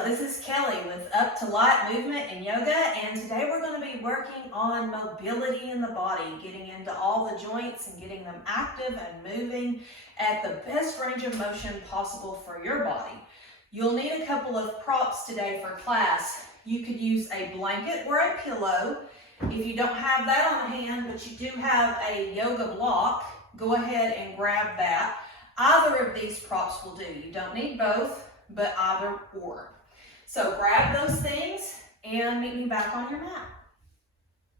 Hello, this is Kelly with Up to Light Movement and Yoga, and today we're going to be working on mobility in the body, getting into all the joints and getting them active and moving at the best range of motion possible for your body. You'll need a couple of props today for class. You could use a blanket or a pillow. If you don't have that on hand, but you do have a yoga block, go ahead and grab that. Either of these props will do. You don't need both, but either or. So grab those things and meet me back on your mat.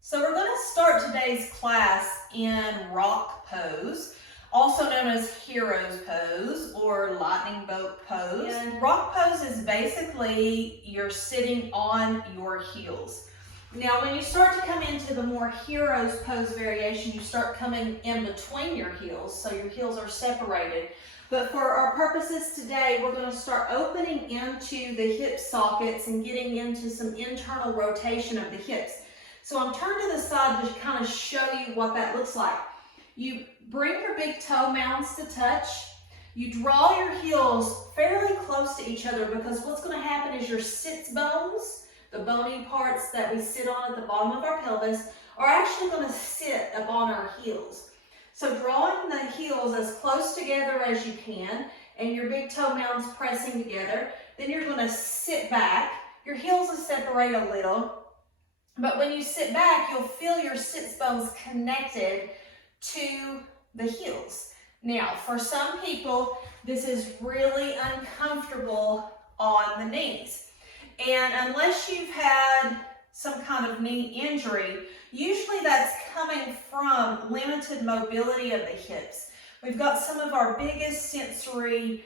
So we're going to start today's class in rock pose, also known as hero's pose or lightning bolt pose. And rock pose is basically you're sitting on your heels. Now when you start to come into the more hero's pose variation, you start coming in between your heels, so your heels are separated. But for our purposes today, we're going to start opening into the hip sockets and getting into some internal rotation of the hips. So I'm turned to the side to kind of show you what that looks like. You bring your big toe mounds to touch. You draw your heels fairly close to each other because what's going to happen is your sits bones, the bony parts that we sit on at the bottom of our pelvis, are actually going to sit up on our heels. So drawing the heels as close together as you can and your big toe mounds pressing together, then you're going to sit back. Your heels will separate a little, but when you sit back, you'll feel your sits bones connected to the heels. Now, for some people, this is really uncomfortable on the knees. And unless you've had some kind of knee injury, usually that's coming from limited mobility of the hips. We've got some of our biggest sensory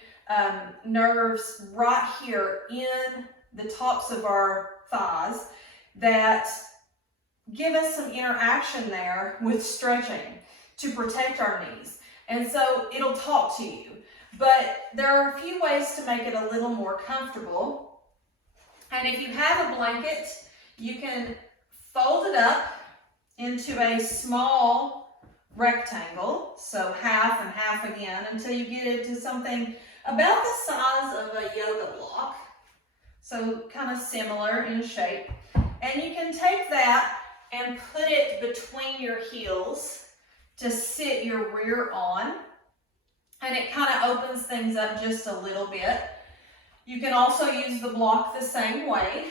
nerves right here in the tops of our thighs that give us some interaction there with stretching to protect our knees. And so it'll talk to you. But there are a few ways to make it a little more comfortable. And if you have a blanket, you can fold it up into a small rectangle, so half and half again, until you get it to something about the size of a yoga block, so kind of similar in shape. And you can take that and put it between your heels to sit your rear on, and it kind of opens things up just a little bit. You can also use the block the same way,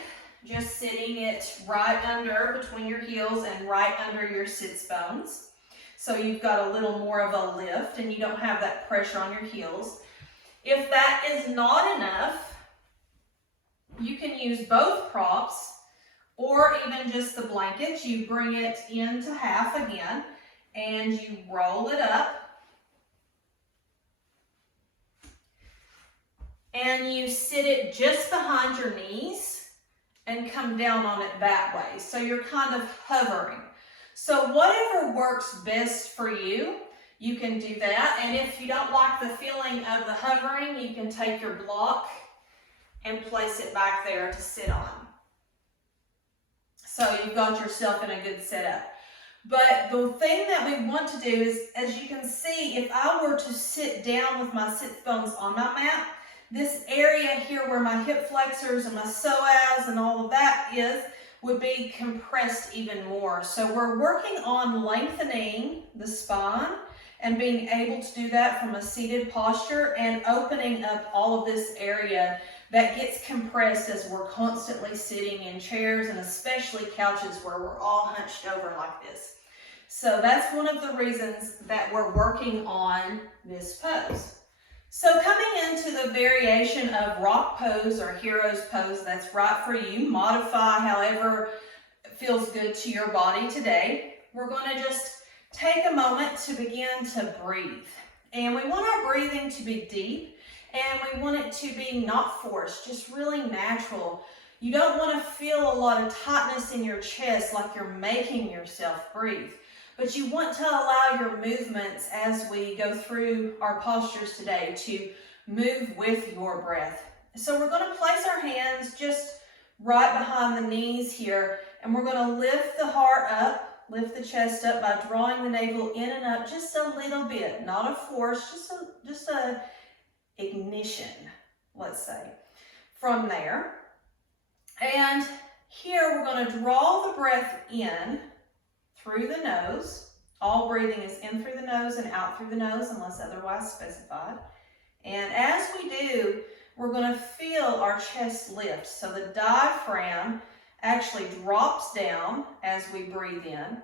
just sitting it right under between your heels and right under your sits bones. So you've got a little more of a lift and you don't have that pressure on your heels. If that is not enough, you can use both props or even just the blanket. You bring it into half again and you roll it up. And you sit it just behind your knees and come down on it that way. So you're kind of hovering. So whatever works best for you, you can do that. And if you don't like the feeling of the hovering, you can take your block and place it back there to sit on. So you've got yourself in a good setup. But the thing that we want to do is, as you can see, if I were to sit down with my sits bones on my mat, this area here where my hip flexors and my psoas and all of that would be compressed even more. So we're working on lengthening the spine and being able to do that from a seated posture and opening up all of this area that gets compressed as we're constantly sitting in chairs and especially couches where we're all hunched over like this. So that's one of the reasons that we're working on this pose. So coming into the variation of rock pose or hero's pose, that's right for you. Modify however feels good to your body today. We're going to just take a moment to begin to breathe. And we want our breathing to be deep and we want it to be not forced, just really natural. You don't want to feel a lot of tightness in your chest like you're making yourself breathe. But you want to allow your movements as we go through our postures today to move with your breath. So we're going to place our hands just right behind the knees here, and we're going to lift the heart up, lift the chest up by drawing the navel in and up just a little bit, not a force, just a ignition, let's say. From there, And here we're going to draw the breath in through the nose. All breathing is in through the nose and out through the nose unless otherwise specified. And as we do, we're going to feel our chest lift. So the diaphragm actually drops down as we breathe in.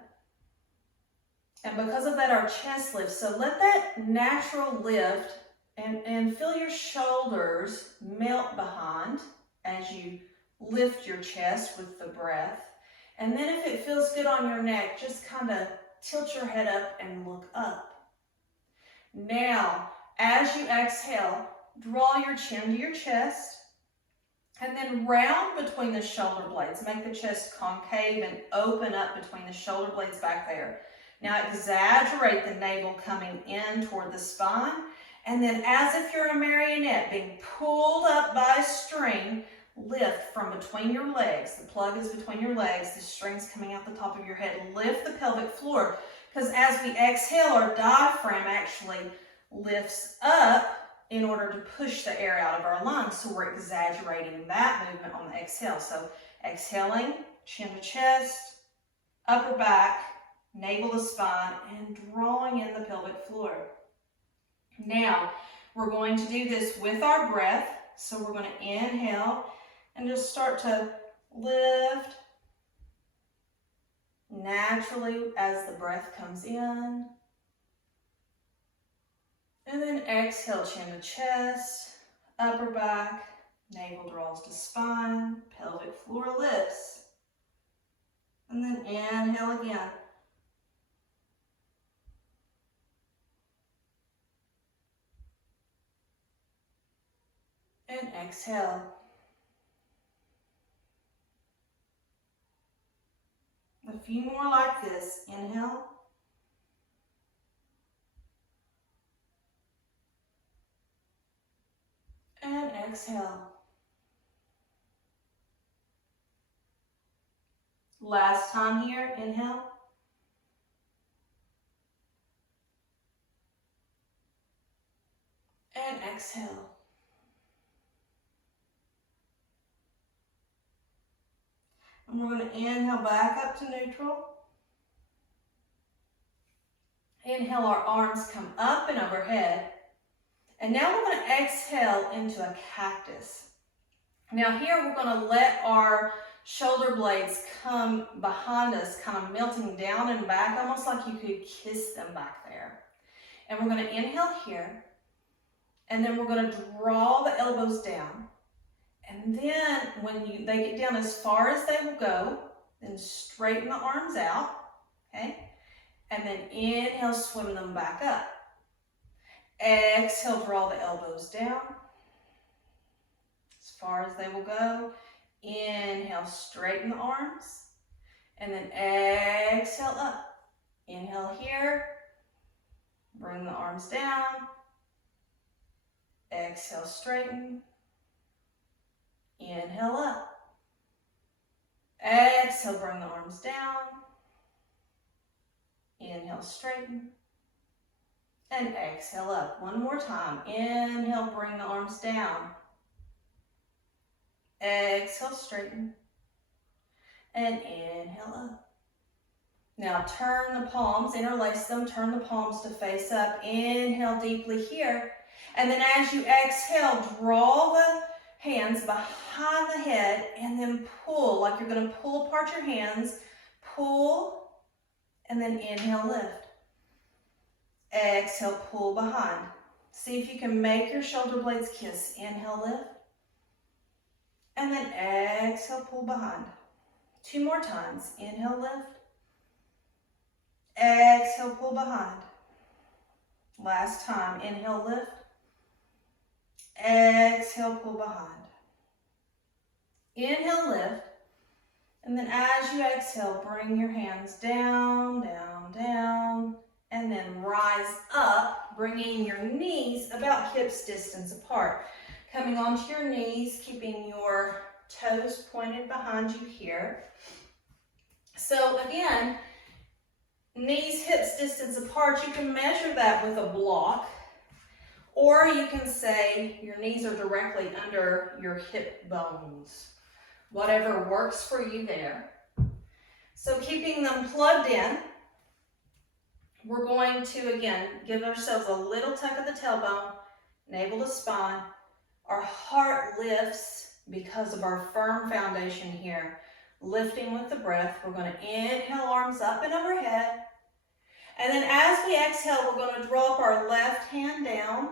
And because of that, our chest lifts. So let that natural lift and feel your shoulders melt behind as you lift your chest with the breath. And then if it feels good on your neck, just kind of tilt your head up and look up. Now, as you exhale, draw your chin to your chest and then round between the shoulder blades. Make the chest concave and open up between the shoulder blades back there. Now exaggerate the navel coming in toward the spine, and then as if you're a marionette being pulled up by a string, lift from between your legs. The plug is between your legs, the string's coming out the top of your head. Lift the pelvic floor, because as we exhale, our diaphragm actually lifts up in order to push the air out of our lungs. So we're exaggerating that movement on the exhale. So exhaling, chin to chest, upper back, navel to spine, and drawing in the pelvic floor. Now, we're going to do this with our breath. So we're going to inhale and just start to lift naturally as the breath comes in. And then exhale, chin to chest, upper back, navel draws to spine, pelvic floor lifts. And then inhale again. And exhale. A few more like this. Inhale. And exhale. Last time here. Inhale. And exhale. And we're going to inhale back up to neutral. Inhale, our arms come up and overhead. And now we're going to exhale into a cactus. Now here we're going to let our shoulder blades come behind us, kind of melting down and back, almost like you could kiss them back there. And we're going to inhale here. And then we're going to draw the elbows down. And then when they get down as far as they will go, then straighten the arms out, okay? And then inhale, swim them back up. Exhale, draw the elbows down as far as they will go. Inhale, straighten the arms. And then exhale up. Inhale here. Bring the arms down. Exhale, straighten. Inhale up. Exhale, bring the arms down. Inhale, straighten. And exhale up. One more time. Inhale, bring the arms down. Exhale, straighten. And inhale up. Now turn the palms, interlace them, turn the palms to face up. Inhale deeply here. And then as you exhale, draw the hands behind the head and then pull, like you're going to pull apart your hands. Pull, and then inhale, lift. Exhale, pull behind. See if you can make your shoulder blades kiss. Inhale, lift. And then exhale, pull behind. Two more times. Inhale, lift. Exhale, pull behind. Last time. Inhale, lift. Exhale, pull behind. Inhale, lift. And then as you exhale, bring your hands down, down, down. And then rise up, bringing your knees about hips distance apart. Coming onto your knees, keeping your toes pointed behind you here. So again, knees, hips distance apart. You can measure that with a block. Or you can say your knees are directly under your hip bones. whatever works for you there. So keeping them plugged in, we're going to, again, give ourselves a little tuck of the tailbone, navel to spine. Our heart lifts because of our firm foundation here. Lifting with the breath, we're going to inhale, arms up and overhead. And then as we exhale, we're going to drop our left hand down,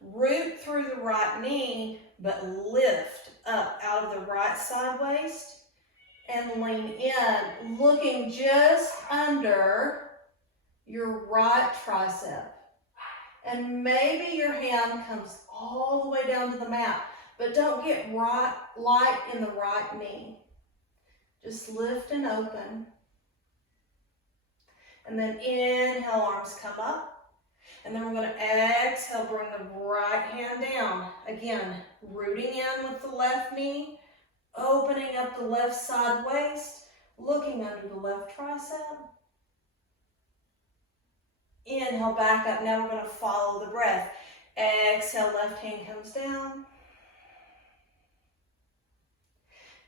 root through the right knee, but lift up out of the right side waist and lean in, looking just under your right tricep. And maybe your hand comes all the way down to the mat, but don't get light in the right knee. Just lift and open. And then inhale, arms come up. And then we're going to exhale, bring the right hand down. Again, rooting in with the left knee, opening up the left side waist, looking under the left tricep. Inhale, back up. Now we're going to follow the breath. Exhale, left hand comes down.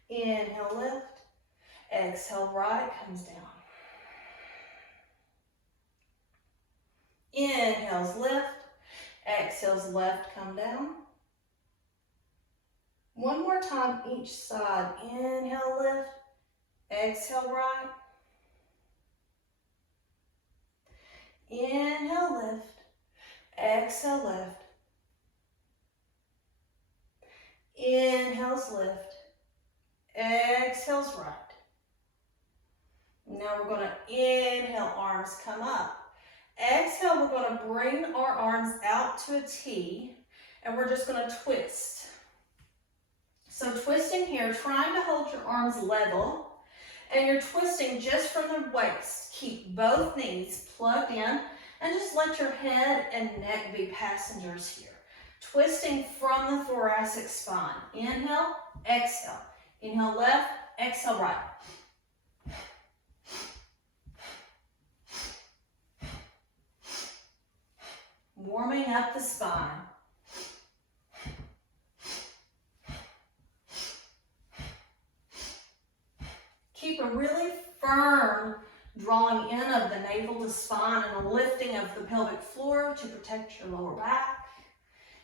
Inhale, lift. Exhale, right comes down. Inhales, lift. Exhales, left, come down. One more time each side. Inhale, lift. Exhale, right. Inhale, lift. Exhale, lift. Inhales, lift. Exhales, right. Now we're going to inhale, arms come up. Exhale, we're going to bring our arms out to a T, and we're just going to twist. So twisting here, trying to hold your arms level, and you're twisting just from the waist. Keep both knees plugged in, and just let your head and neck be passengers here. Twisting from the thoracic spine. Inhale, exhale. Inhale left, exhale right. Warming up the spine. Keep a really firm drawing in of the navel to spine and a lifting of the pelvic floor to protect your lower back.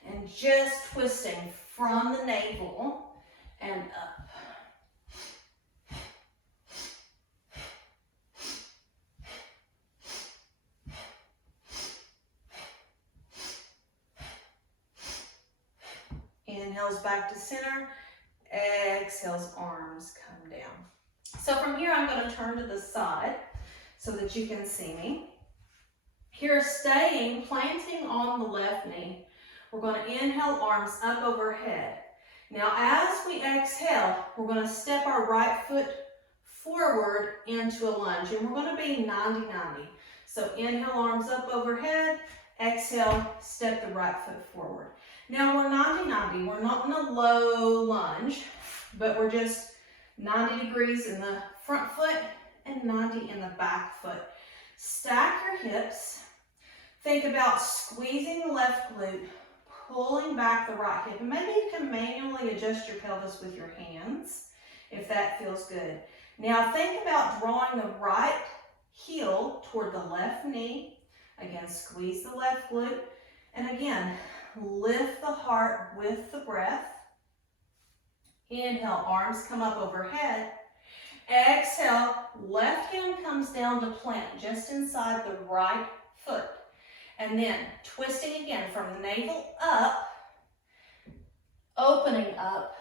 And just twisting from the navel and up. Inhales back to center, exhales, arms come down. So from here, I'm going to turn to the side so that you can see me. Here, staying, planting on the left knee. We're going to inhale, arms up overhead. Now, as we exhale, we're going to step our right foot forward into a lunge, and we're going to be 90-90. So inhale, arms up overhead, exhale, step the right foot forward. Now we're 90-90, we're not in a low lunge, but we're just 90 degrees in the front foot and 90 in the back foot. Stack your hips. Think about squeezing the left glute, pulling back the right hip, and maybe you can manually adjust your pelvis with your hands if that feels good. Now think about drawing the right heel toward the left knee. Again, squeeze the left glute, and again, lift the heart with the breath. Inhale, arms come up overhead. Exhale, left hand comes down to plant just inside the right foot. And then twisting again from the navel up, opening up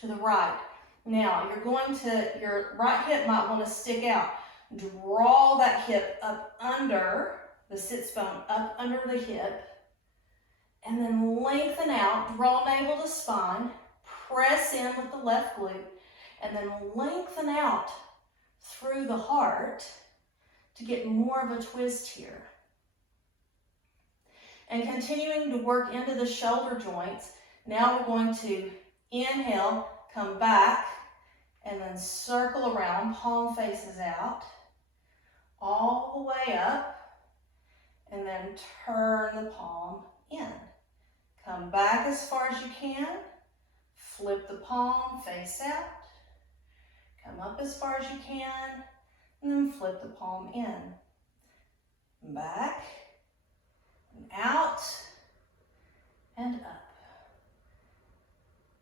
to the right. Now your right hip might want to stick out. Draw that hip up under the sits bone, up under the hip. And then lengthen out, draw navel to spine, press in with the left glute, and then lengthen out through the heart to get more of a twist here. And continuing to work into the shoulder joints, now we're going to inhale, come back, and then circle around, palm faces out, all the way up, and then turn the palm in. Come back as far as you can, flip the palm face out, Come up as far as you can, and then flip the palm in. Back, and out, and up.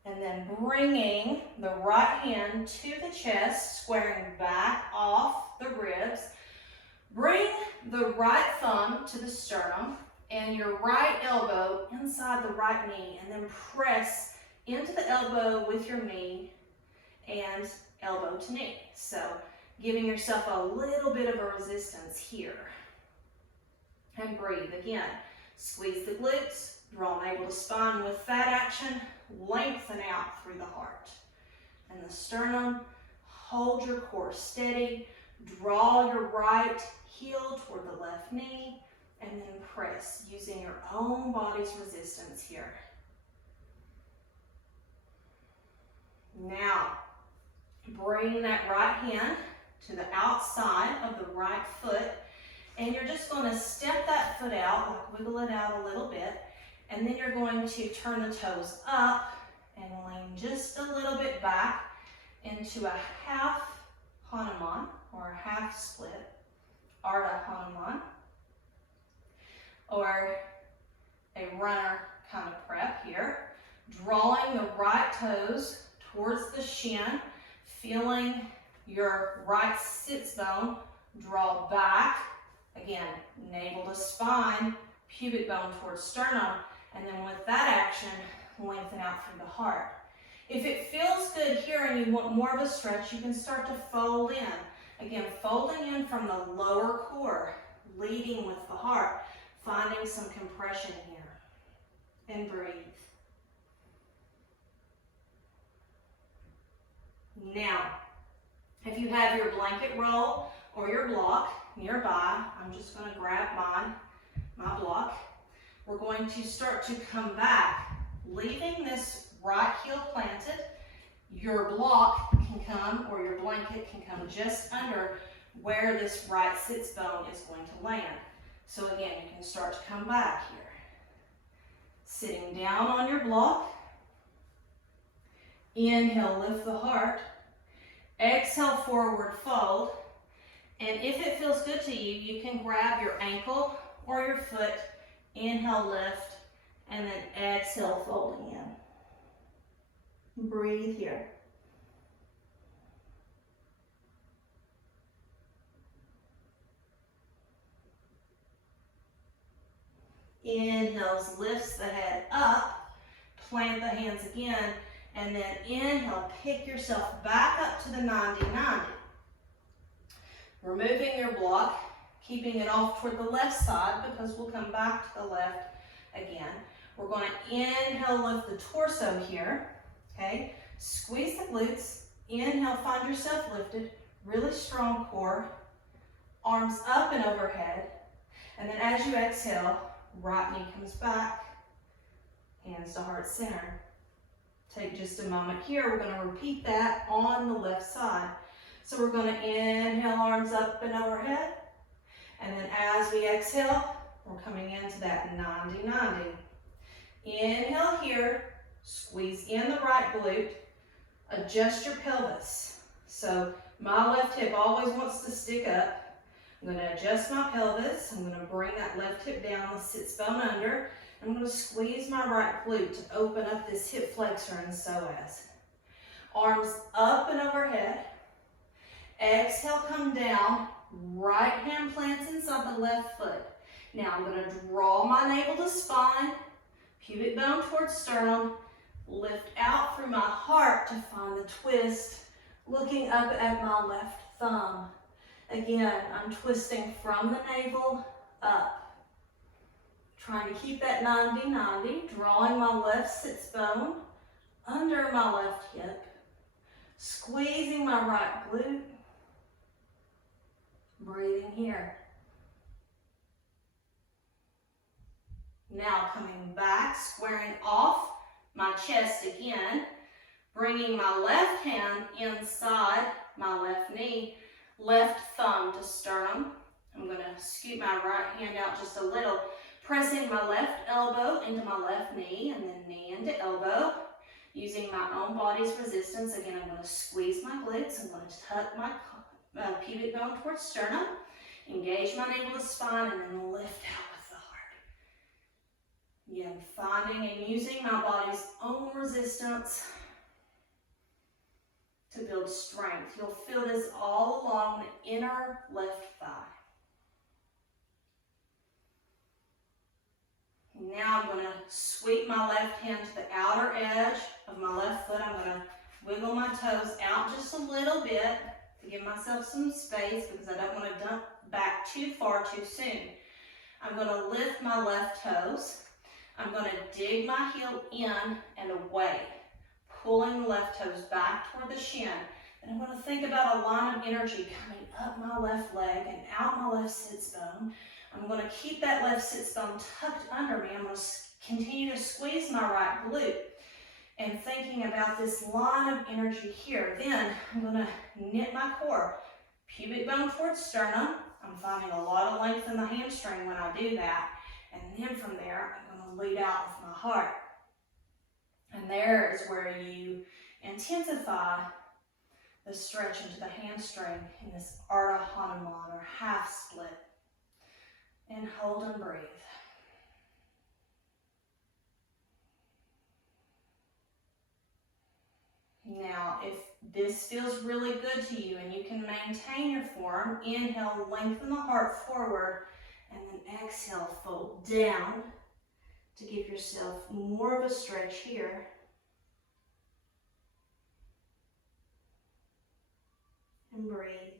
And then bringing the right hand to the chest, squaring back off the ribs. Bring the right thumb to the sternum and your right elbow inside the right knee, and then press into the elbow with your knee and elbow to knee. So giving yourself a little bit of a resistance here. And breathe again. Squeeze the glutes, draw navel to spine with that action, lengthen out through the heart. And the sternum, hold your core steady, draw your right heel toward the left knee, and then press using your own body's resistance here. Now, bring that right hand to the outside of the right foot, and you're just going to step that foot out, like wiggle it out a little bit, and then you're going to turn the toes up and lean just a little bit back into a half Hanuman, or a half split, Ardha Hanuman, or a runner kind of prep here. Drawing the right toes towards the shin, feeling your right sits bone draw back. Again, navel to spine, pubic bone towards sternum, and then with that action, lengthen out through the heart. If it feels good here and you want more of a stretch, you can start to fold in. Again, folding in from the lower core, leading with the heart, finding some compression here. And breathe. Now, if you have your blanket roll or your block nearby, I'm just going to grab my block. We're going to start to come back, leaving this right heel planted. Your block can come, or your blanket can come just under where this right sits bone is going to land. So again, you can start to come back here. Sitting down on your block. Inhale, lift the heart. Exhale, forward fold. And if it feels good to you, you can grab your ankle or your foot. Inhale, lift, and then exhale, folding in. Breathe here. Inhales, lifts the head up, plant the hands again, and then inhale, pick yourself back up to the 90-90. Removing your block, keeping it off toward the left side because we'll come back to the left again. We're going to inhale, lift the torso here, okay? Squeeze the glutes, inhale, find yourself lifted, really strong core, arms up and overhead, and then as you exhale, right knee comes back, hands to heart center. Take just a moment here. We're going to repeat that on the left side. So we're going to inhale, arms up and overhead. And then as we exhale, we're coming into that 90-90. Inhale here, squeeze in the right glute, adjust your pelvis. So my left hip always wants to stick up. I'm going to adjust my pelvis. I'm going to bring that left hip down, the sits bone under. I'm going to squeeze my right glute to open up this hip flexor and psoas. Arms up and overhead. Exhale, come down. Right hand plants inside the left foot. Now I'm going to draw my navel to spine, pubic bone towards sternum, lift out through my heart to find the twist, looking up at my left thumb. Again, I'm twisting from the navel up. Trying to keep that 90-90, drawing my left sits bone under my left hip, squeezing my right glute, breathing here. Now coming back, squaring off my chest again, bringing my left hand inside my left knee, left thumb to sternum. I'm going to scoot my right hand out just a little, pressing my left elbow into my left knee and then knee into elbow. using my own body's resistance. Again, I'm going to squeeze my glutes. I'm going to tuck my pubic bone towards sternum, engage my navel to spine, and then lift out with the heart. Again, finding and using my body's own resistance to build strength. You'll feel this all along the inner left thigh. Now I'm going to sweep my left hand to the outer edge of my left foot. I'm going to wiggle my toes out just a little bit to give myself some space because I don't want to dump back too far too soon. I'm going to lift my left toes. I'm going to dig my heel in and away, pulling the left toes back toward the shin. And I'm going to think about a line of energy coming up my left leg and out my left sits bone. I'm going to keep that left sits bone tucked under me. I'm going to continue to squeeze my right glute and thinking about this line of energy here. Then I'm going to knit my core, pubic bone towards sternum. I'm finding a lot of length in the hamstring when I do that. And then from there, I'm going to lead out with my heart. And there is where you intensify the stretch into the hamstring in this Ardha Hanuman or half split. And hold and breathe. Now, if this feels really good to you and you can maintain your form, inhale, lengthen the heart forward, and then exhale, fold down to give yourself more of a stretch here. And breathe.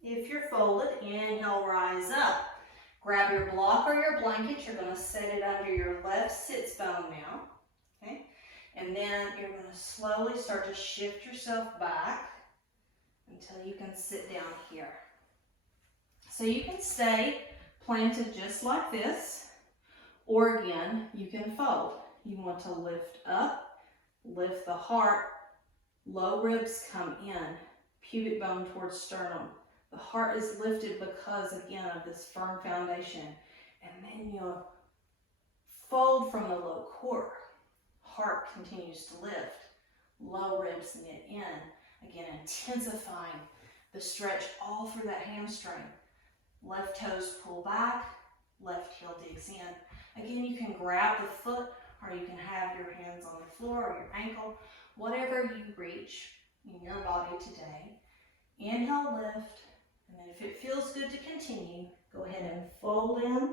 If you're folded, inhale, rise up. Grab your block or your blanket. You're going to set it under your left sits bone now. Okay? And then you're going to slowly start to shift yourself back until you can sit down here. So you can stay planted just like this, or again, you can fold. You want to lift up, lift the heart, low ribs come in, pubic bone towards sternum. The heart is lifted because, again, of this firm foundation. And then you'll fold from the low core. Heart continues to lift. Low ribs knit in. Again, intensifying the stretch all through that hamstring. Left toes pull back. Left heel digs in. Again, you can grab the foot or you can have your hands on the floor or your ankle. Whatever you reach in your body today. Inhale, lift. And then if it feels good to continue, go ahead and fold in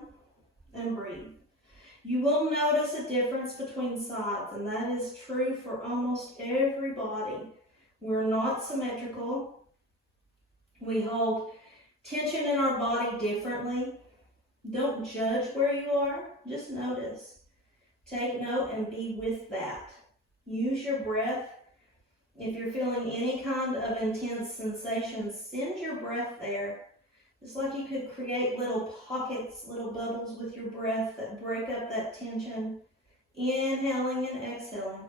and breathe. You will notice a difference between sides, and that is true for almost every body. We're not symmetrical. We hold tension in our body differently. Don't judge where you are, just notice. Take note and be with that. Use your breath. If you're feeling any kind of intense sensation, send your breath there. It's like you could create little pockets, little bubbles with your breath that break up that tension. Inhaling and exhaling.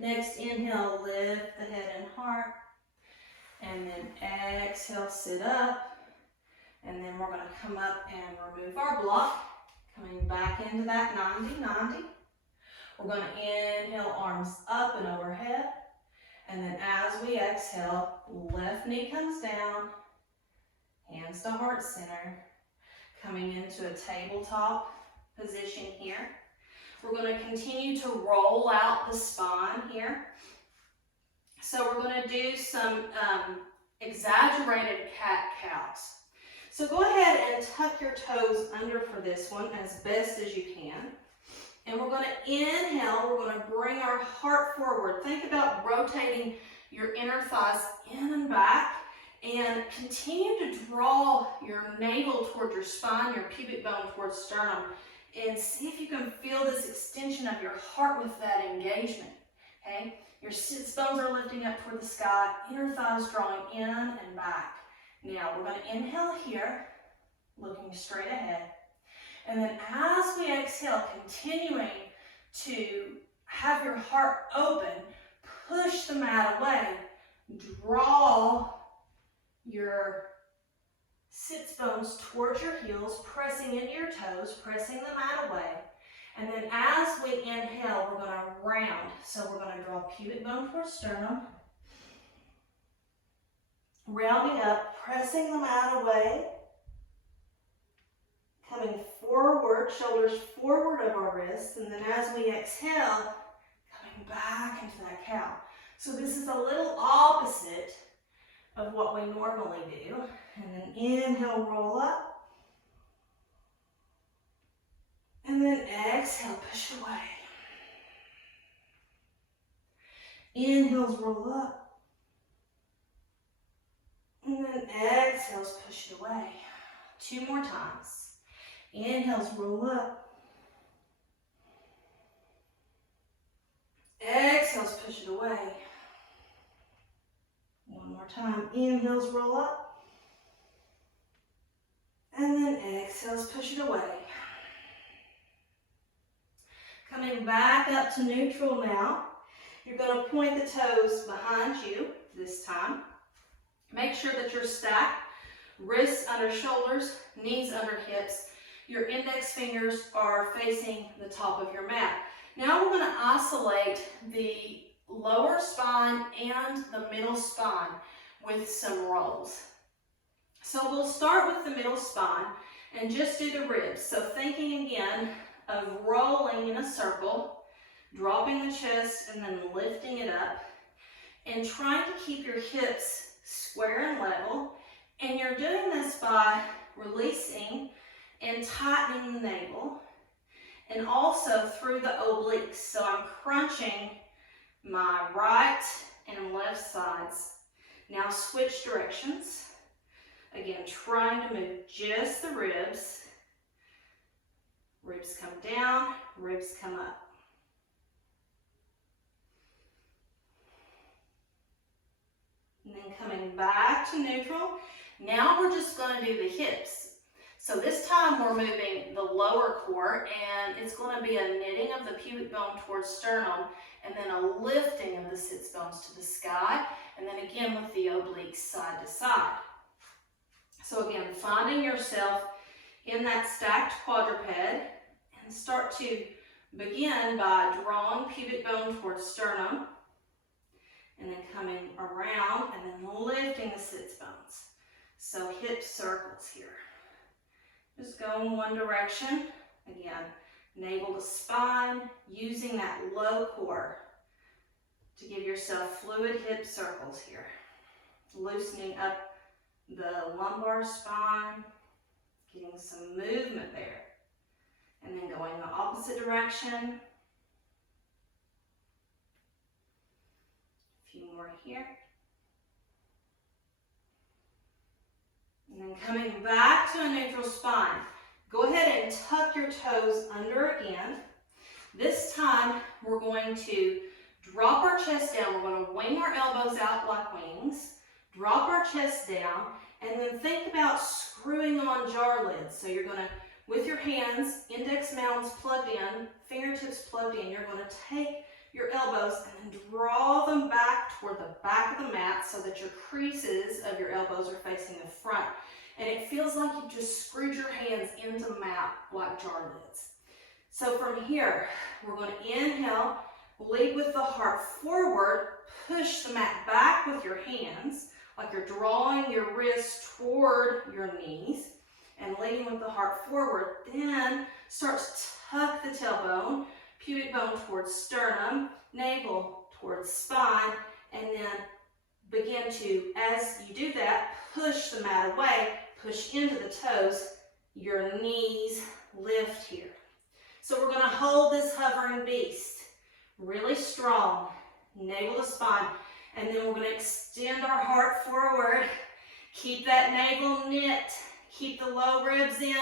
Next, inhale, lift the head and heart. And then exhale, sit up. And then we're going to come up and remove our block. Coming back into that 90-90. We're going to inhale, arms up and overhead. And then as we exhale, left knee comes down, hands to heart center, coming into a tabletop position here. We're going to continue to roll out the spine here. So we're going to do some exaggerated cat-cows. So go ahead and tuck your toes under for this one as best as you can. And we're going to inhale, we're going to bring our heart forward. Think about rotating your inner thighs in and back and continue to draw your navel toward your spine, your pubic bone towards sternum, and see if you can feel this extension of your heart with that engagement, okay? Your sits bones are lifting up toward the sky, inner thighs drawing in and back. Now we're going to inhale here, looking straight ahead. And then as we exhale, continuing to have your heart open, push the mat away, draw your Sits bones towards your heels, pressing into your toes, pressing the mat away. And then as we inhale, we're going to round. So we're going to draw pubic bone towards sternum. Rounding up, pressing the mat away. Coming forward, shoulders forward of our wrists. And then as we exhale, coming back into that cow. So this is a little opposite of what we normally do. And then inhale, roll up. And then exhale, push away. Inhales, roll up. And then exhales, push it away. 2 more times. Inhales, roll up. Exhales, push it away. 1 more time. Inhales, roll up. And then exhales, push it away. Coming back up to neutral now. You're going to point the toes behind you this time. Make sure that you're stacked. Wrists under shoulders, knees under hips. Your index fingers are facing the top of your mat. Now we're going to isolate the lower spine and the middle spine with some rolls. So we'll start with the middle spine and just do the ribs. So thinking again of rolling in a circle, dropping the chest and then lifting it up, and trying to keep your hips square and level. And you're doing this by releasing and tightening the navel, and also through the obliques. So I'm crunching my right and left sides. Now switch directions. Again, trying to move just the ribs. Ribs come down, ribs come up. And then coming back to neutral. Now we're just going to do the hips. So this time we're moving the lower core, and it's going to be a knitting of the pubic bone towards sternum, and then a lifting of the sits bones to the sky, and then again with the obliques side to side. So again, finding yourself in that stacked quadruped, and start to begin by drawing pubic bone towards sternum, and then coming around and then lifting the sits bones. So hip circles here. Just go in one direction. Again, navel to spine, using that low core to give yourself fluid hip circles here. Loosening up the lumbar spine, getting some movement there. And then going the opposite direction. A few more here. And then coming back to a neutral spine. Go ahead and tuck your toes under again. This time we're going to drop our chest down. We're going to wing our elbows out like wings. Drop our chest down, and then think about screwing on jar lids. So you're going to, with your hands, index mounds plugged in, fingertips plugged in, you're going to take your elbows and then draw them back toward the back of the mat so that your creases of your elbows are facing the front. And it feels like you just screwed your hands into the mat like jar lids. So from here, we're going to inhale, lead with the heart forward, push the mat back with your hands, like you're drawing your wrists toward your knees, and leading with the heart forward. Then start to tuck the tailbone, pubic bone towards sternum, navel towards spine, and then begin to, as you do that, push the mat away, push into the toes, your knees lift here. So we're going to hold this hovering beast really strong, navel to spine, and then we're going to extend our heart forward, keep that navel knit, keep the low ribs in,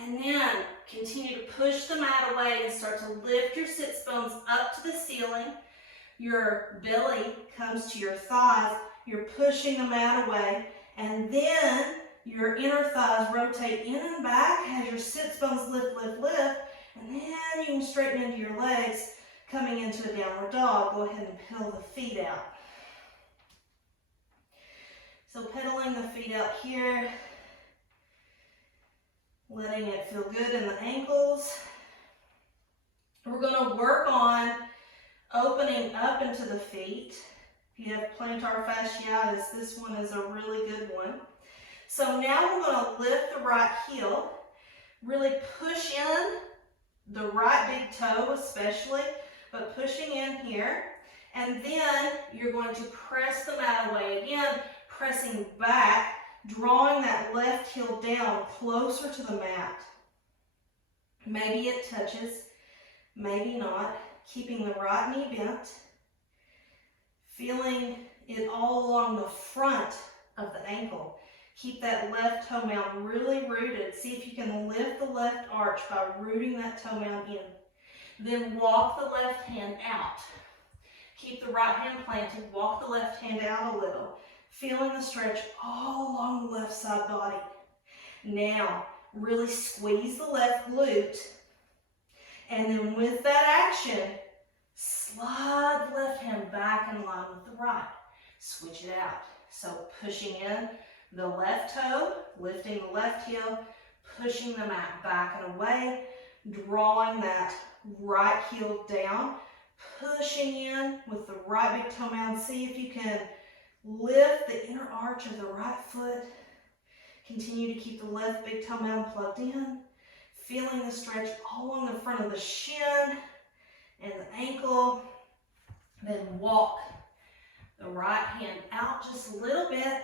and then continue to push the mat away and start to lift your sits bones up to the ceiling. Your belly comes to your thighs, you're pushing the mat away, and then your inner thighs rotate in and back as your sits bones lift, lift, lift, and then you can straighten into your legs, coming into a downward dog. Go ahead and pedal the feet out. So pedaling the feet out here, letting it feel good in the ankles. We're going to work on opening up into the feet. If you have plantar fasciitis, this one is a really good one. So now we're going to lift the right heel, really push in the right big toe especially, but pushing in here. And then you're going to press the mat away again, pressing back, drawing that left heel down closer to the mat. Maybe it touches, maybe not. Keeping the right knee bent, feeling it all along the front of the ankle. Keep that left toe mound really rooted. See if you can lift the left arch by rooting that toe mound in. Then walk the left hand out. Keep the right hand planted, walk the left hand out a little, feeling the stretch all along the left side body. Now, really squeeze the left glute, and then with that action, slide the left hand back in line with the right. Switch it out. So pushing in the left toe, lifting the left heel, pushing the mat back and away, drawing that right heel down, pushing in with the right big toe mound. See if you can lift the inner arch of the right foot. Continue to keep the left big toe mound plugged in. Feeling the stretch all along the front of the shin and the ankle. Then walk the right hand out just a little bit.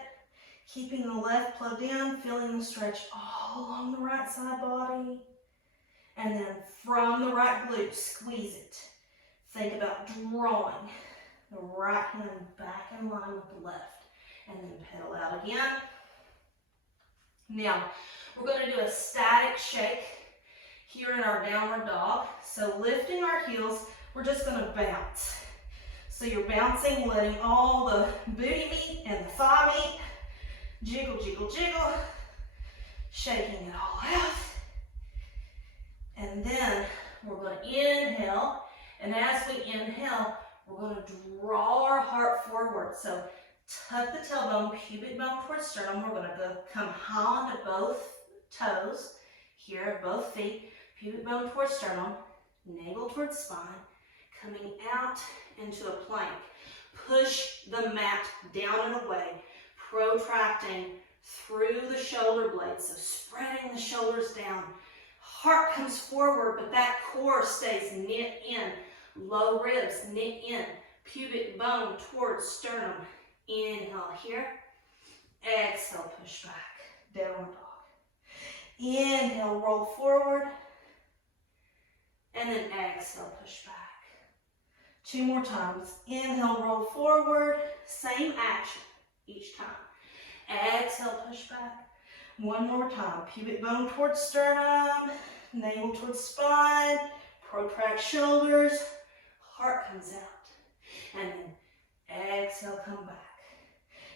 Keeping the left plugged in, feeling the stretch all along the right side body. And then from the right glute, squeeze it. Think about drawing the right hand back in line with the left. And then pedal out again. Now, we're going to do a static shake here in our downward dog. So lifting our heels, we're just going to bounce. So you're bouncing, letting all the booty meat and the thigh meat jiggle, jiggle, jiggle, shaking it all out. And then we're going to inhale. And as we inhale, we're going to draw our heart forward. So tuck the tailbone, pubic bone towards sternum. We're going to come high onto both toes, here, both feet, pubic bone towards sternum, navel towards spine, coming out into a plank. Push the mat down and away, protracting through the shoulder blades, so spreading the shoulders down. Heart comes forward, but that core stays knit in. Low ribs knit in. Pubic bone towards sternum. Inhale here. Exhale, push back. Downward dog. Inhale, roll forward. And then exhale, push back. 2 more times. Inhale, roll forward. Same action each time. Exhale, push back. 1 more time. Pubic bone towards sternum. Navel towards spine. Protract shoulders. Heart comes out. And then exhale, come back.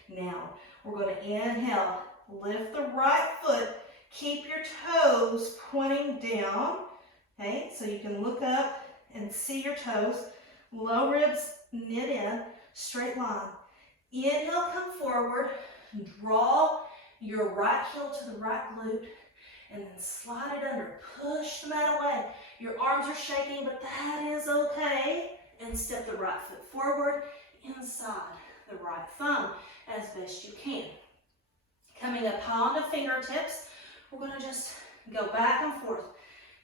Now, we're going to inhale. Lift the right foot. Keep your toes pointing down. Okay, so you can look up and see your toes. Low ribs knit in. Straight line. Inhale, come forward. Draw your right heel to the right glute. And then slide it under. Push the mat away. Your arms are shaking, but that is okay. And step the right foot forward inside the right thumb as best you can. Coming up high onto fingertips, we're going to just go back and forth,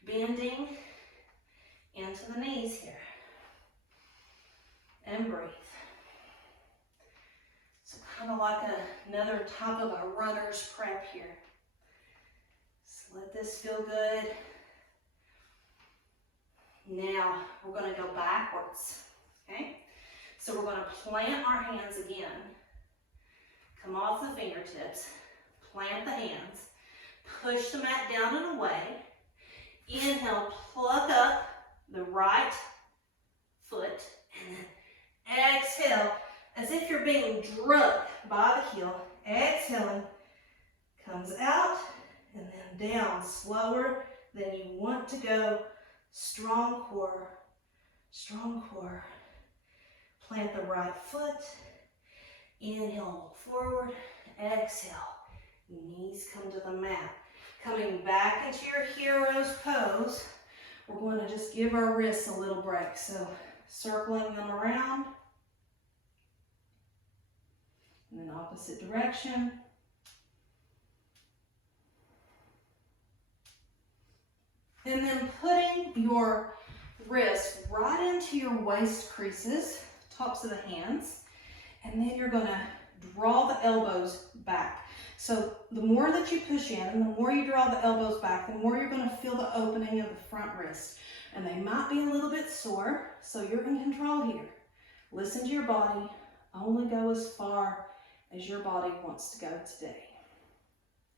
bending into the knees here. And breathe. So kind of like another type of a runner's prep here. So let this feel good. Now we're going to go backwards, okay? So we're going to plant our hands again. Come off the fingertips, plant the hands, push the mat down and away. Inhale, pluck up the right foot, and then exhale as if you're being drugged by the heel. Exhaling, comes out and then down slower than you want to go. Strong core, strong core. Plant the right foot. Inhale, forward. Exhale. Knees come to the mat. Coming back into your hero's pose, we're going to just give our wrists a little break. So circling them around, and then opposite direction. And then putting your wrist right into your waist creases, tops of the hands, and then you're going to draw the elbows back. So the more that you push in and the more you draw the elbows back, the more you're going to feel the opening of the front wrist. And they might be a little bit sore, so you're in control here. Listen to your body. Only go as far as your body wants to go today.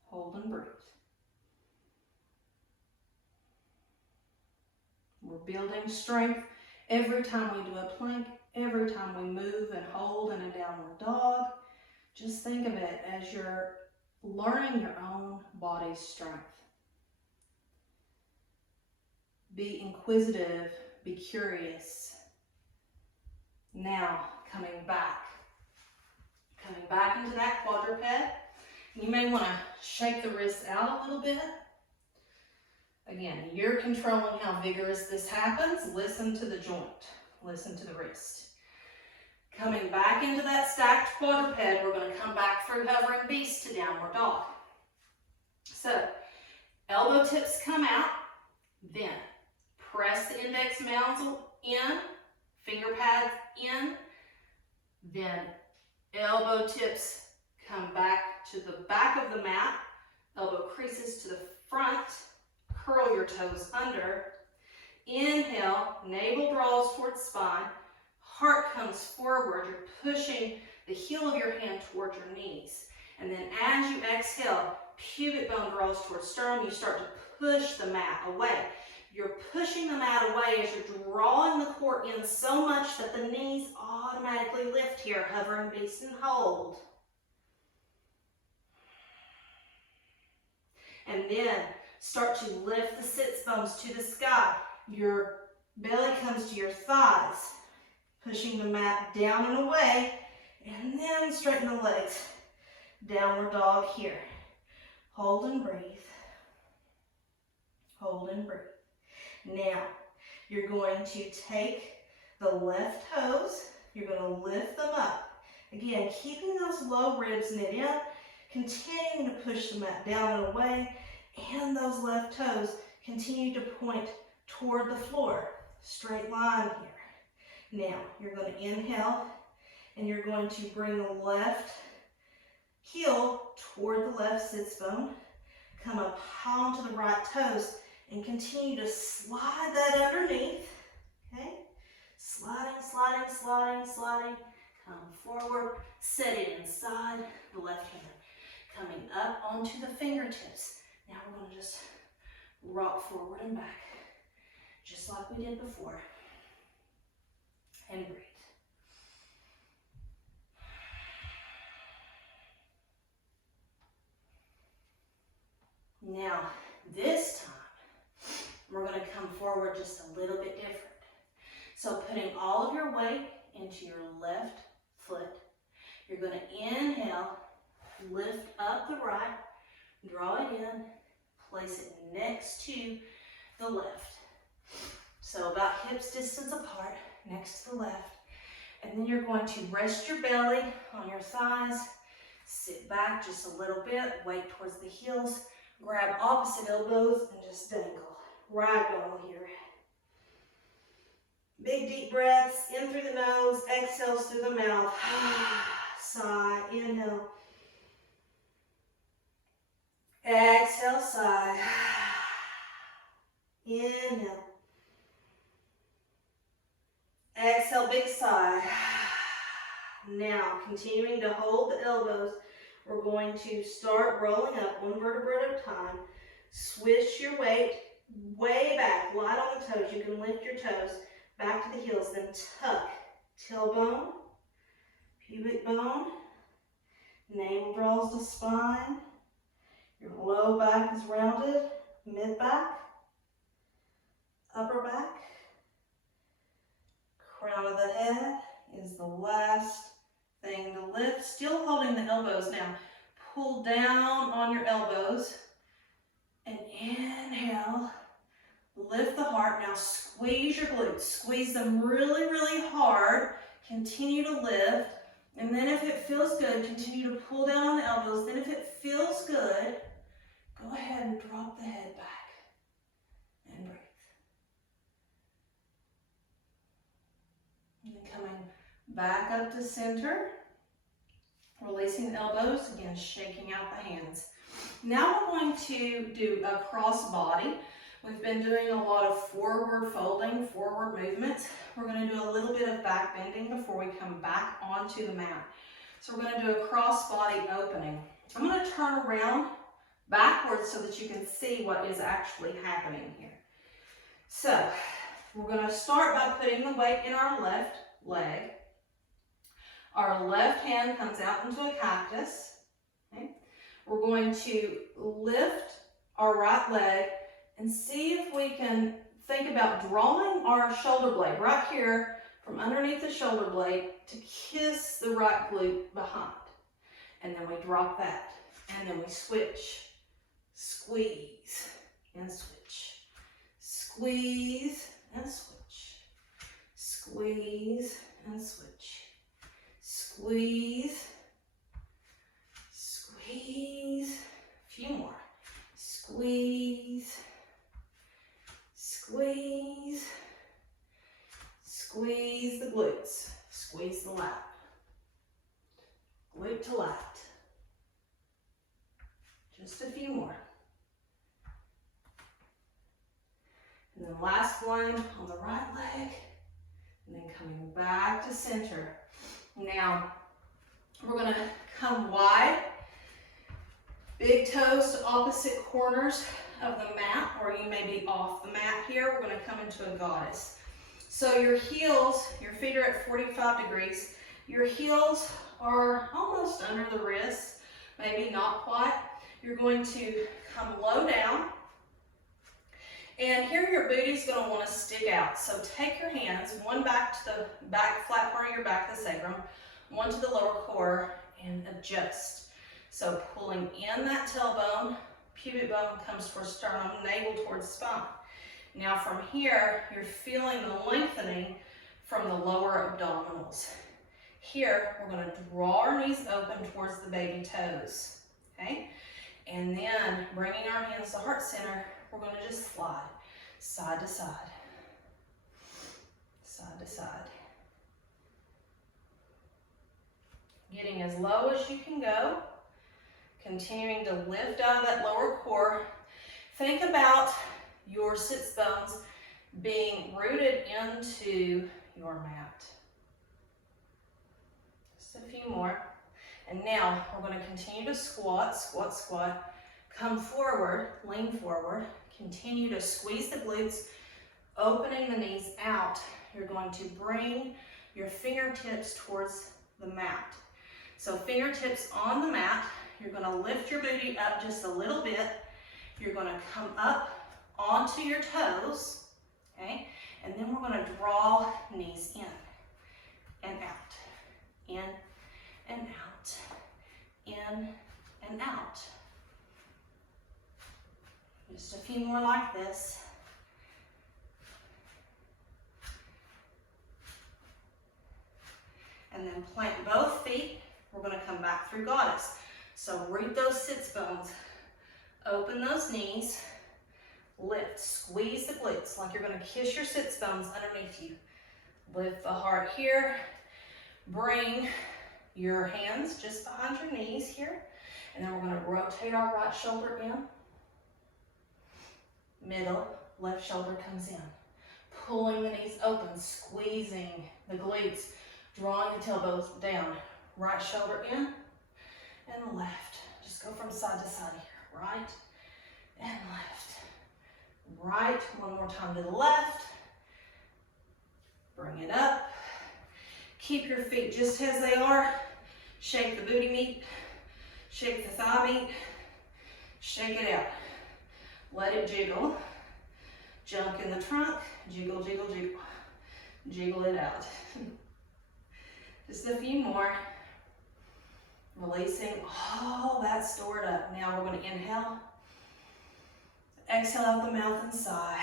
Hold and breathe. We're building strength every time we do a plank, every time we move and hold in a downward dog. Just think of it as you're learning your own body's strength. Be inquisitive, be curious. Now, coming back into that quadruped. You may want to shake the wrists out a little bit. Again, you're controlling how vigorous this happens. Listen to the joint. Listen to the wrist. Coming back into that stacked quadruped, we're going to come back through hovering beast to downward dog. So, elbow tips come out, then press the index mounds in, finger pads in, then elbow tips come back to the back of the mat, elbow creases to the front, curl your toes under. Inhale, navel draws towards spine, heart comes forward, you're pushing the heel of your hand towards your knees. And then as you exhale, pubic bone draws towards sternum, you start to push the mat away. You're pushing the mat away as you're drawing the core in so much that the knees automatically lift here, hovering beast and hold. And then start to lift the sits bones to the sky. Your belly comes to your thighs, pushing the mat down and away, and then straighten the legs. Downward dog here. Hold and breathe. Hold and breathe. Now, you're going to take the left toes, you're going to lift them up. Again, keeping those low ribs knit in, continuing to push the mat down and away, and those left toes continue to point toward the floor. Straight line here. Now, you're going to inhale, and you're going to bring the left heel toward the left sits bone, come up high onto the right toes, and continue to slide that underneath, okay? Sliding, sliding, sliding, sliding. Come forward, set it inside the left hand. Coming up onto the fingertips. Now we're going to just rock forward and back, just like we did before. And breathe. Now, this time, we're going to come forward just a little bit different. So putting all of your weight into your left foot, you're going to inhale, lift up the right, draw it in, place it next to the left. So about hips distance apart, next to the left. And then you're going to rest your belly on your thighs, sit back just a little bit, weight towards the heels, grab opposite elbows and just dangle. Ragdoll here. Big deep breaths in through the nose, exhales through the mouth. Sigh, inhale. Exhale, sigh. Inhale. Exhale, big sigh. Now, continuing to hold the elbows, we're going to start rolling up one vertebra at a time. Switch your weight way back, light on the toes. You can lift your toes back to the heels, then tuck. Tailbone, pubic bone, navel draws to spine. Your low back is rounded, mid back, upper back. Crown of the head is the last thing to lift. Still holding the elbows now. Pull down on your elbows. And inhale, lift the heart. Now squeeze your glutes. Squeeze them really, really hard. Continue to lift. And then if it feels good, continue to pull down on the elbows. Then if it feels good, go ahead and drop the head back and breathe. And then coming back up to center, releasing the elbows, again, shaking out the hands. Now we're going to do a crossbody. We've been doing a lot of forward folding, forward movements. We're going to do a little bit of back bending before we come back onto the mat. So we're going to do a crossbody opening. I'm going to turn around backwards so that you can see what is actually happening here. So we're going to start by putting the weight in our left leg. Our left hand comes out into a cactus. Okay. We're going to lift our right leg and see if we can think about drawing our shoulder blade right here from underneath the shoulder blade to kiss the right glute behind. And then we drop that. And then we switch. Squeeze and switch. Squeeze and switch. Squeeze and switch. Squeeze. Squeeze. A few more. Squeeze. Squeeze. Squeeze the glutes. Squeeze the lat. Glute to lat. Just a few more. And then last one on the right leg. And then coming back to center. Now, we're going to come wide. Big toes to opposite corners of the mat, or you may be off the mat here. We're going to come into a goddess. So your heels, your feet are at 45 degrees. Your heels are almost under the wrists, maybe not quite. You're going to come low down. And here your booty's going to want to stick out. So take your hands, one back to the back, flat part of your back, the sacrum, one to the lower core, and adjust. So pulling in that tailbone, pubic bone comes towards sternum, navel towards spine. Now from here, you're feeling the lengthening from the lower abdominals. Here, we're going to draw our knees open towards the baby toes, okay? And then bringing our hands to heart center, we're going to just slide side to side, side to side. Getting as low as you can go, continuing to lift out of that lower core. Think about your sits bones being rooted into your mat. Just a few more. And now we're going to continue to squat, squat, squat. Come forward, lean forward. Continue to squeeze the glutes, opening the knees out. You're going to bring your fingertips towards the mat. So fingertips on the mat. You're going to lift your booty up just a little bit. You're going to come up onto your toes, okay? And then we're going to draw knees in and out, in and out, in and out. Just a few more like this. And then plant both feet. We're going to come back through goddess. So root those sits bones, open those knees, lift, squeeze the glutes like you're going to kiss your sits bones underneath you. Lift the heart here, bring your hands just behind your knees here, and then we're going to rotate our right shoulder in, middle, left shoulder comes in, pulling the knees open, squeezing the glutes, drawing the tailbones down, right shoulder in, and left. Just go from side to side here. Right and left. Right. One more time to the left. Bring it up. Keep your feet just as they are. Shake the booty meat. Shake the thigh meat. Shake it out. Let it jiggle. Junk in the trunk. Jiggle, jiggle, jiggle. Jiggle it out. Just a few more. Releasing all that stored up. Now we're going to inhale. Exhale out the mouth and sigh.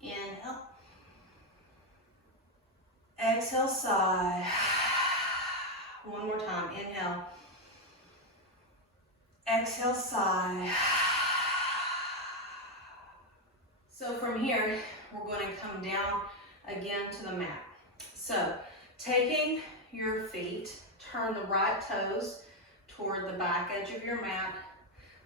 Inhale. Exhale, sigh. One more time. Inhale. Exhale, sigh. So from here, we're going to come down again to the mat. So taking your feet, turn the right toes toward the back edge of your mat.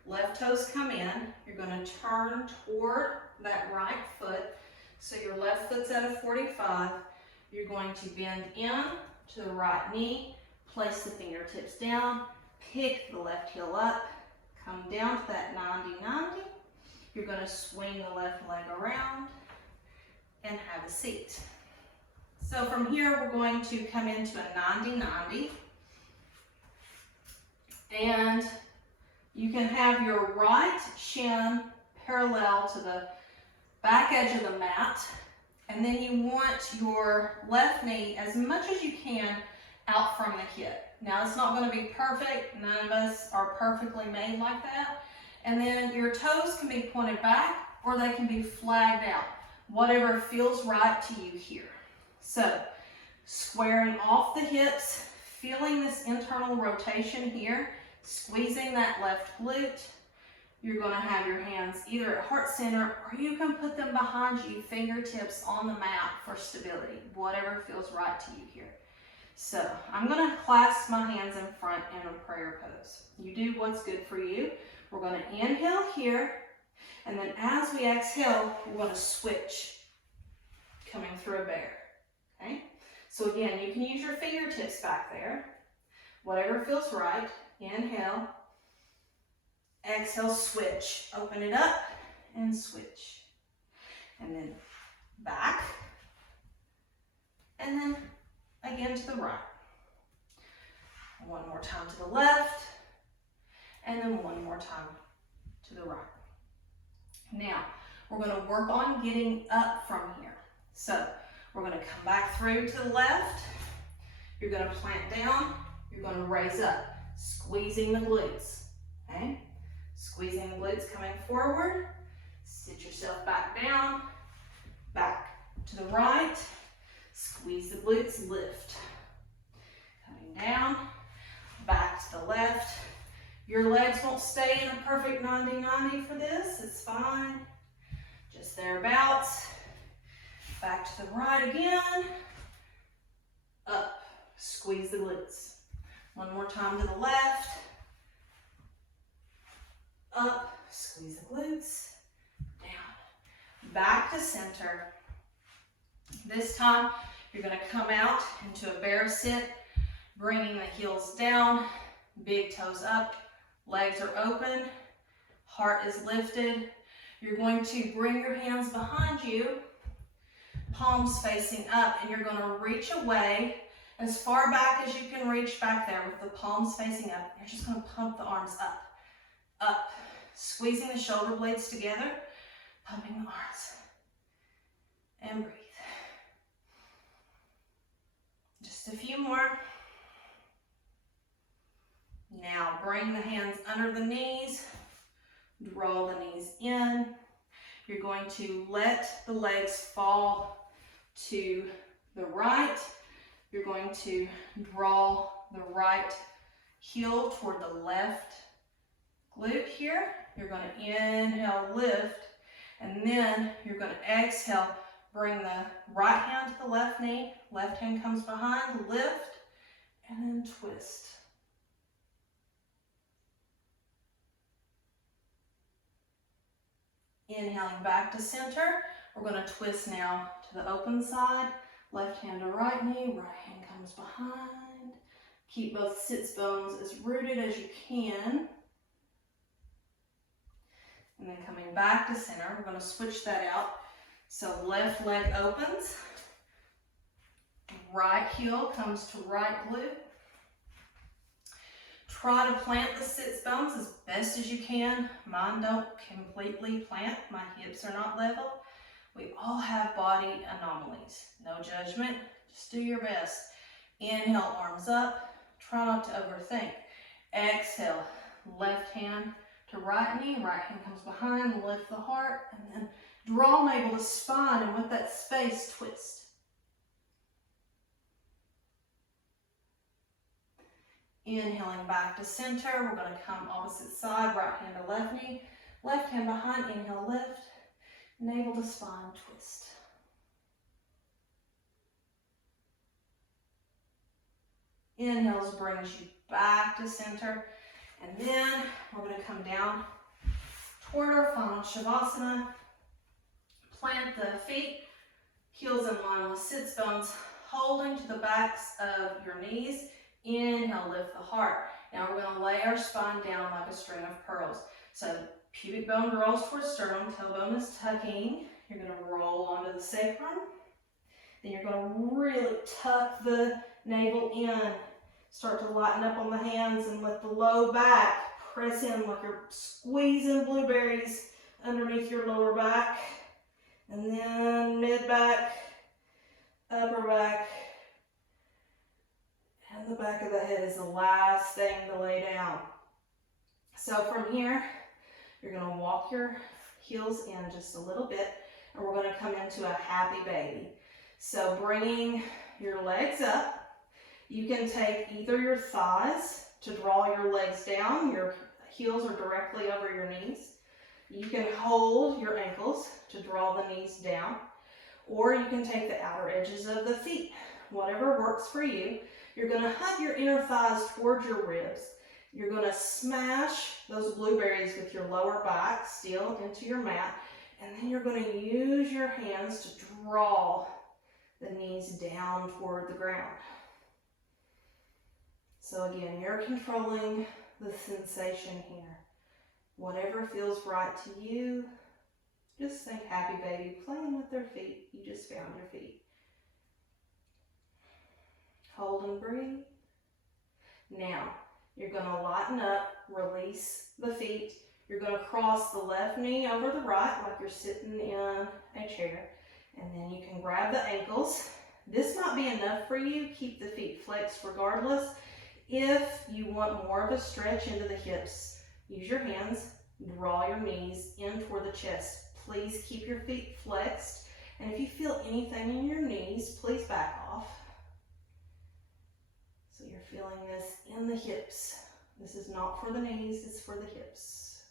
Left toes come in. You're going to turn toward that right foot. So your left foot's at a 45. You're going to bend in to the right knee, place the fingertips down, pick the left heel up, come down to that 90-90. You're going to swing the left leg around and have a seat. So from here, we're going to come into a 90-90. And you can have your right shin parallel to the back edge of the mat. And then you want your left knee, as much as you can, out from the hip. Now, it's not going to be perfect. None of us are perfectly made like that. And then your toes can be pointed back or they can be flagged out. Whatever feels right to you here. So, squaring off the hips, feeling this internal rotation here, squeezing that left glute. You're going to have your hands either at heart center or you can put them behind you, fingertips on the mat for stability. Whatever feels right to you here. So, I'm going to clasp my hands in front in a prayer pose. You do what's good for you. We're going to inhale here, and then as we exhale, we're going to switch, coming through a bear, okay? So again, you can use your fingertips back there, whatever feels right. Inhale, exhale, switch. Open it up and switch. And then back, and then again to the right. One more time to the left, and then one more time to the right. Now, we're going to work on getting up from here. So, we're going to come back through to the left. You're going to plant down. You're going to raise up, squeezing the glutes. Okay? Squeezing the glutes, coming forward. Sit yourself back down. Back to the right. Squeeze the glutes, lift. Coming down. Back to the left. Your legs won't stay in a perfect 90-90 for this. It's fine. Just thereabouts. Back to the right again. Up. Squeeze the glutes. One more time to the left. Up. Squeeze the glutes. Down. Back to center. This time, you're going to come out into a bear sit, bringing the heels down, big toes up. Legs are open, heart is lifted. You're going to bring your hands behind you, palms facing up, and you're going to reach away as far back as you can reach back there with the palms facing up. You're just going to pump the arms up, up, squeezing the shoulder blades together, pumping the arms, and breathe. Just a few more. Now bring the hands under the knees, draw the knees in. You're going to let the legs fall to the right. You're going to draw the right heel toward the left glute here. You're going to inhale, lift, and then you're going to exhale, bring the right hand to the left knee, left hand comes behind, lift, and then twist. Inhaling back to center. We're going to twist now to the open side. Left hand to right knee, right hand comes behind. Keep both sits bones as rooted as you can. And then coming back to center, we're going to switch that out. So left leg opens. Right heel comes to right glute. Try to plant the sits bones as best as you can. Mine don't completely plant. My hips are not level. We all have body anomalies. No judgment. Just do your best. Inhale, arms up. Try not to overthink. Exhale, left hand to right knee, right hand comes behind, lift the heart, and then draw navel to spine, and with that space, twist. Inhaling back to center, we're going to come opposite side, right hand to left knee, left hand behind, inhale, lift, navel to spine, twist. Inhales brings you back to center, and then we're going to come down toward our final Shavasana. Plant the feet, heels in line with sits bones, holding to the backs of your knees. Inhale, lift the heart. Now we're going to lay our spine down like a string of pearls. So pubic bone draws towards sternum, tailbone is tucking. You're going to roll onto the sacrum. Then you're going to really tuck the navel in. Start to lighten up on the hands and let the low back press in like you're squeezing blueberries underneath your lower back. And then mid back, upper back, and the back of the head is the last thing to lay down. So from here, you're going to walk your heels in just a little bit, and we're going to come into a happy baby. So bringing your legs up, you can take either your thighs to draw your legs down. Your heels are directly over your knees. You can hold your ankles to draw the knees down, or you can take the outer edges of the feet, whatever works for you. You're going to hug your inner thighs towards your ribs. You're going to smash those blueberries with your lower back still into your mat, and then you're going to use your hands to draw the knees down toward the ground. So again, you're controlling the sensation here. Whatever feels right to you, just think happy baby playing with their feet. You just found your feet. Hold and breathe. Now, you're going to lighten up, release the feet. You're going to cross the left knee over the right like you're sitting in a chair. And then you can grab the ankles. This might be enough for you. Keep the feet flexed regardless. If you want more of a stretch into the hips, use your hands, draw your knees in toward the chest. Please keep your feet flexed. And if you feel anything in your knees, please back off. So you're feeling this in the hips. This is not for the knees, it's for the hips.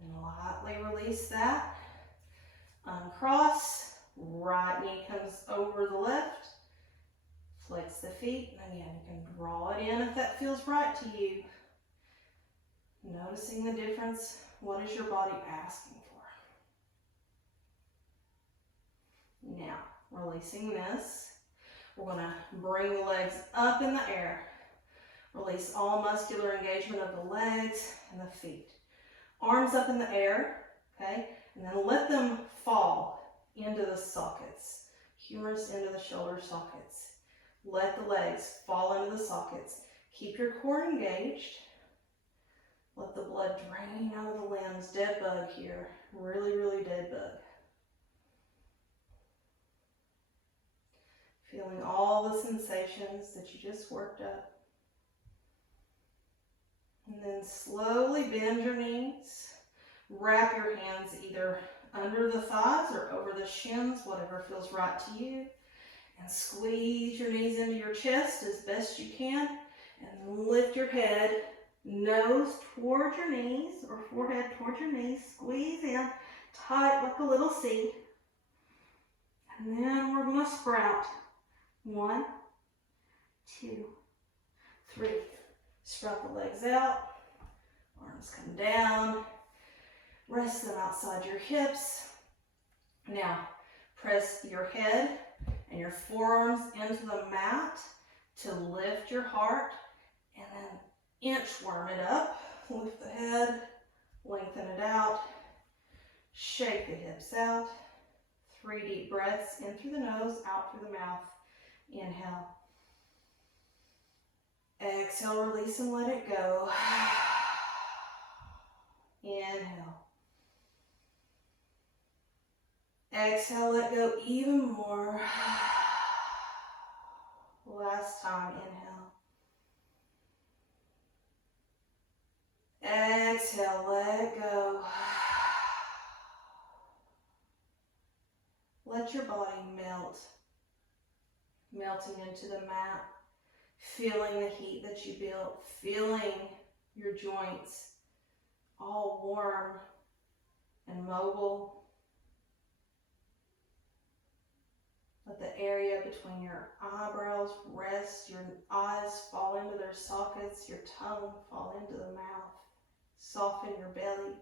And lightly release that. Uncross. Right knee comes over the left. Flex the feet. And again, you can draw it in if that feels right to you. Noticing the difference. What is your body asking for? Now, releasing this. We're going to bring the legs up in the air. Release all muscular engagement of the legs and the feet. Arms up in the air, okay? And then let them fall into the sockets. Humerus into the shoulder sockets. Let the legs fall into the sockets. Keep your core engaged. Let the blood drain out of the limbs. Dead bug here. Really, really dead bug. Feeling all the sensations that you just worked up. And then slowly bend your knees. Wrap your hands either under the thighs or over the shins, whatever feels right to you. And squeeze your knees into your chest as best you can. And lift your head, nose toward your knees or forehead toward your knees. Squeeze in tight like a little C. And then we're going to sprout. 1, 2, 3. Sprout the legs out. Arms come down. Rest them outside your hips. Now, press your head and your forearms into the mat to lift your heart. And then inchworm it up. Lift the head. Lengthen it out. Shake the hips out. 3 deep breaths in through the nose, out through the mouth. Inhale. Exhale, release and let it go. Inhale. Exhale, let go even more. Last time, inhale. Exhale, let it go. Let your body melt, melting into the mat, feeling the heat that you built, feeling your joints all warm and mobile. Let the area between your eyebrows rest, your eyes fall into their sockets, your tongue fall into the mouth. Soften your belly,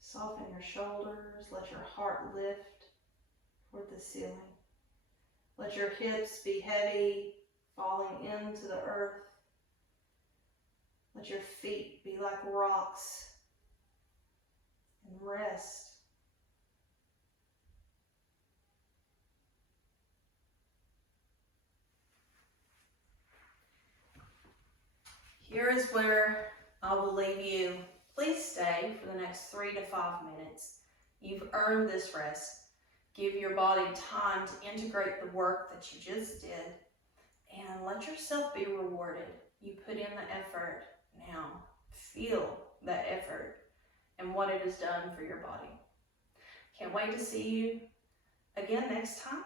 soften your shoulders, let your heart lift toward the ceiling. Let your hips be heavy, falling into the earth. Let your feet be like rocks and rest. Here is where I will leave you. Please stay for the next 3 to 5 minutes. You've earned this rest. Give your body time to integrate the work that you just did and let yourself be rewarded. You put in the effort. Now feel that effort and what it has done for your body. Can't wait to see you again next time,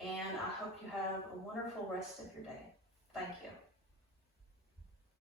and I hope you have a wonderful rest of your day. Thank you.